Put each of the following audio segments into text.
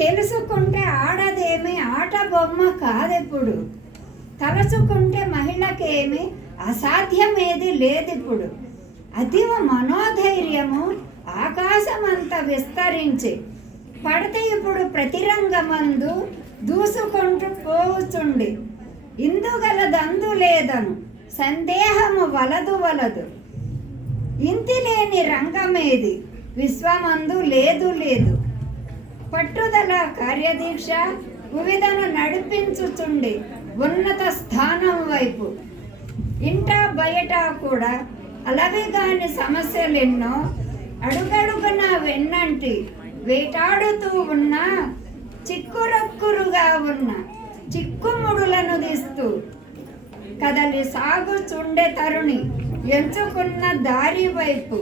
తెలుసుకుంటే ఆడదేమి ఆట బొమ్మ కాదెప్పుడు. తలుచుకుంటే మహిళకేమి అసాధ్యమేది లేదిప్పుడు. అదివ మనోధైర్యము ఆకాశమంత విస్తరించి పడితే ఇప్పుడు ప్రతిరంగమందు దూసుకుంటూ పోవుచుండి. ఇందుగలదందు లేదను సందేహము వలదు వలదు. ఇంతి లేని రంగమేది విశ్వమందు లేదు లేదు. పట్టుదల కార్యదీక్ష వివిధను నడిపించుచుండి ఉన్నత స్థానం వైపు. ఇంట బయట కూడా అలవిగాని సమస్యలెన్నో అడుగడుగున వెన్నంటి వేటాడుతూ ఉన్న చిక్కురొక్కురుగా ఉన్న చిక్కుముడులను తీస్తూ కదలి సాగుచుండే తరుణి ఎంచుకున్న దారి వైపు.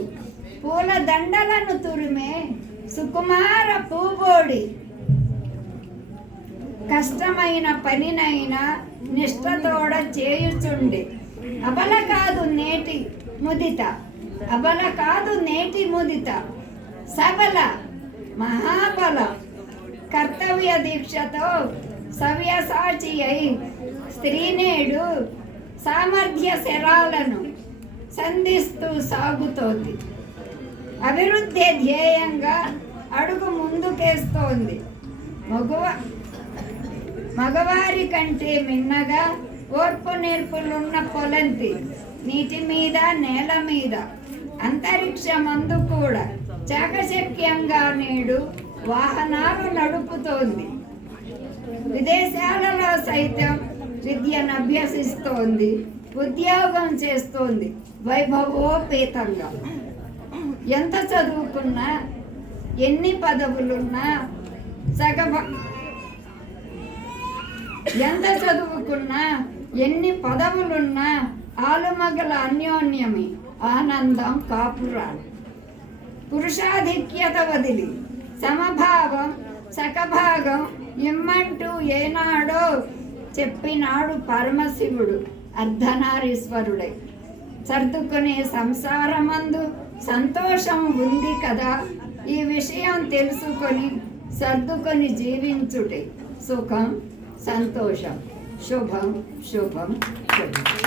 పూల దండలను తురిమే సుకుమార పూబోడి కష్టమైన పనినైనా నిష్ఠతోడ చేయుచుండి. అబల కాదు నేటి ముదిత, అబల కాదు నేటి ముదిత, సబల మహాబల కర్తవ్య దీక్షతో సవ్యసాచి అయి స్త్రీనేడు సామర్థ్య శరాలను సంధిస్తూ సాగుతోంది. అభివృద్ధి ధ్యేయంగా అడుగు ముందుకేస్తోంది. మగవారి కంటే మిన్నగా ఓర్పు నేర్పులున్న పొలంతి నీటి మీద నేల మీద అంతరిక్షమందు కూడా చాకచక్యంగా నేడు వాహనాలు నడుపుతోంది. విదేశాలలో సైతం విద్యను అభ్యసిస్తోంది, ఉద్యోగం చేస్తోంది వైభవోపేతంగా. ఎంత చదువుకున్నా, ఎన్ని పదవులున్నా ఎంత చదువుకున్నా ఎన్ని పదవులున్నా ఆలుమగల అన్యోన్యమి ఆనందం కాపురాలు. పురుషాధిక్యత వదిలి సమభావం సకభాగం ఇమ్మంటూ ఏనాడో చెప్పినాడు పరమశివుడు అర్ధనారీశ్వరుడై. సర్దుకునే సంసారమందు సంతోషం ఉంది కదా. ఈ విషయం తెలుసుకొని సర్దుకొని జీవించుటే సుఖం సంతోషం. శుభం శుభం శుభం.